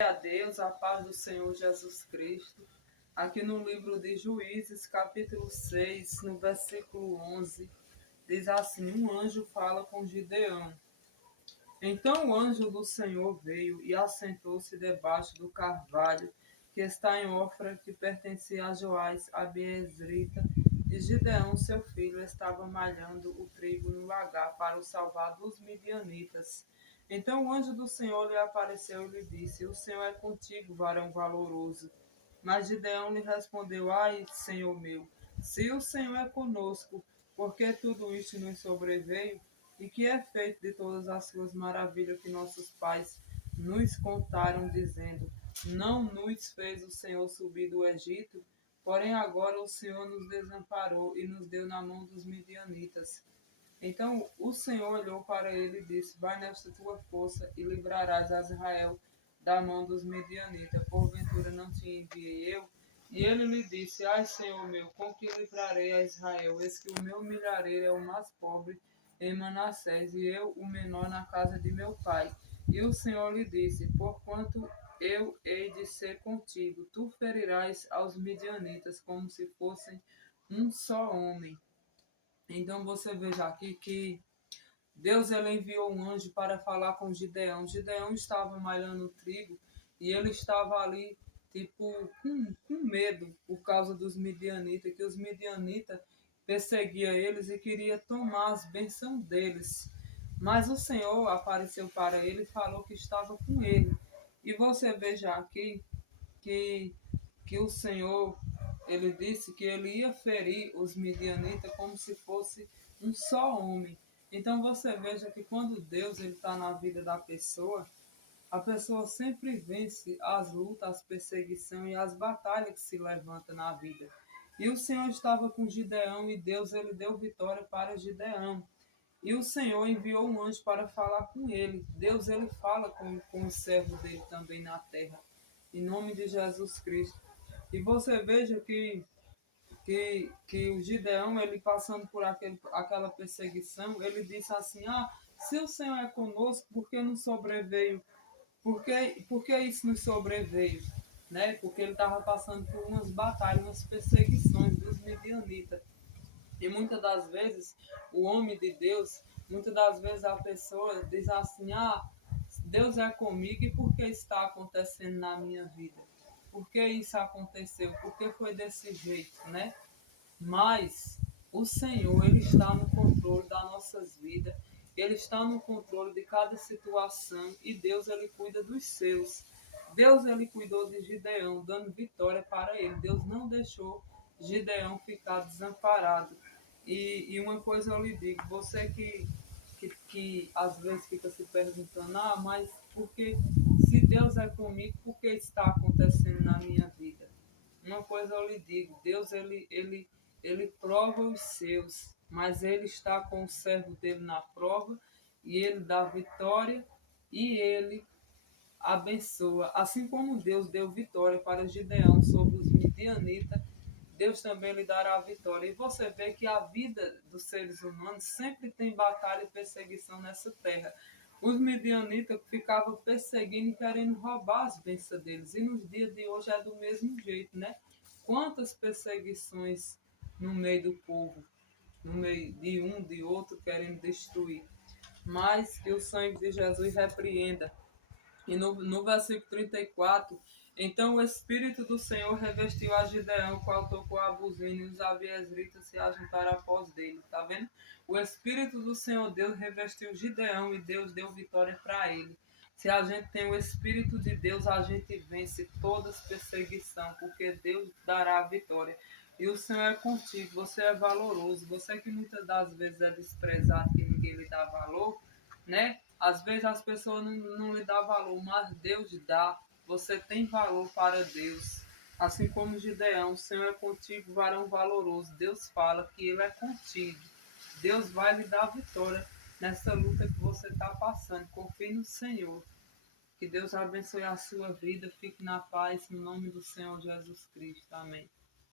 A Deus, a paz do Senhor Jesus Cristo. Aqui no livro de Juízes, capítulo 6, no versículo 11, diz assim: um anjo fala com Gideão. Então o anjo do Senhor veio e assentou-se debaixo do carvalho que está em Ofra, que pertencia a Joás, a Biezrita, e Gideão, seu filho, estava malhando o trigo no lagar para o salvar dos midianitas. Então o anjo do Senhor lhe apareceu e lhe disse: o Senhor é contigo, varão valoroso. Mas Gideão lhe respondeu: ai, Senhor meu, se o Senhor é conosco, por que tudo isto nos sobreveio? E que é feito de todas as suas maravilhas que nossos pais nos contaram, dizendo: não nos fez o Senhor subir do Egito? Porém agora o Senhor nos desamparou e nos deu na mão dos midianitas. Então o Senhor olhou para ele e disse: vai nesta tua força e livrarás a Israel da mão dos midianitas. Porventura não te enviei eu? E ele lhe disse: ai, Senhor meu, com que livrarei a Israel? Eis que o meu milhareiro é o mais pobre em Manassés, e eu o menor na casa de meu pai. E o Senhor lhe disse: porquanto eu hei de ser contigo, tu ferirás aos midianitas como se fossem um só homem. Então você veja aqui que Deus ele enviou um anjo para falar com Gideão. Gideão estava malhando trigo e ele estava ali tipo com medo por causa dos midianitas, que os midianitas perseguiam eles e queria tomar as bênçãos deles. Mas o Senhor apareceu para ele e falou que estava com ele. E você veja aqui que, que o Senhor ele disse que ele ia ferir os midianitas como se fosse um só homem. Então você veja que quando Deus está na vida da pessoa, a pessoa sempre vence as lutas, as perseguições e as batalhas que se levantam na vida. E o Senhor estava com Gideão e Deus ele deu vitória para Gideão. E o Senhor enviou um anjo para falar com ele. Deus ele fala com o servo dele também na terra. Em nome de Jesus Cristo. E você veja que o Gideão, ele passando por aquela perseguição, ele disse assim: ah, se o Senhor é conosco, por que não sobreveio? Por que isso nos sobreveio? Né? Porque ele estava passando por umas batalhas, umas perseguições dos midianitas. E muitas das vezes, o homem de Deus, muitas das vezes a pessoa diz assim: ah, Deus é comigo e por que está acontecendo na minha vida? Por que isso aconteceu? Por que foi desse jeito, né? Mas o Senhor, Ele está no controle das nossas vidas, Ele está no controle de cada situação e Deus, Ele cuida dos seus. Deus, Ele cuidou de Gideão, dando vitória para ele. Deus não deixou Gideão ficar desamparado. E uma coisa eu lhe digo, você que às vezes fica se perguntando, ah, mas por que, se Deus é comigo, por que está acontecendo na minha vida? Uma coisa eu lhe digo, Deus ele prova os seus, mas ele está com o servo dele na prova e ele dá vitória e ele abençoa. Assim como Deus deu vitória para Gideão sobre os midianitas, Deus também lhe dará a vitória. E você vê que a vida dos seres humanos sempre tem batalha e perseguição nessa terra. Os midianitas ficavam perseguindo e querendo roubar as bênçãos deles. E nos dias de hoje é do mesmo jeito, né? Quantas perseguições no meio do povo, no meio de um, de outro, querendo destruir. Mas que o sangue de Jesus repreenda. E no versículo 34, então o Espírito do Senhor revestiu a Gideão, o qual tocou a buzina, e os abiezritas se ajuntaram após dele. Tá vendo? O Espírito do Senhor Deus revestiu Gideão e Deus deu vitória para ele. Se a gente tem o Espírito de Deus, a gente vence todas as perseguições, porque Deus dará a vitória. E o Senhor é contigo, você é valoroso. Você que muitas das vezes é desprezado, que ninguém lhe dá valor, né? Às vezes as pessoas não lhe dão valor, mas Deus dá. Você tem valor para Deus. Assim como Gideão, o Senhor é contigo, varão valoroso. Deus fala que Ele é contigo. Deus vai lhe dar vitória nessa luta que você está passando. Confie no Senhor. Que Deus abençoe a sua vida. Fique na paz, no nome do Senhor Jesus Cristo. Amém.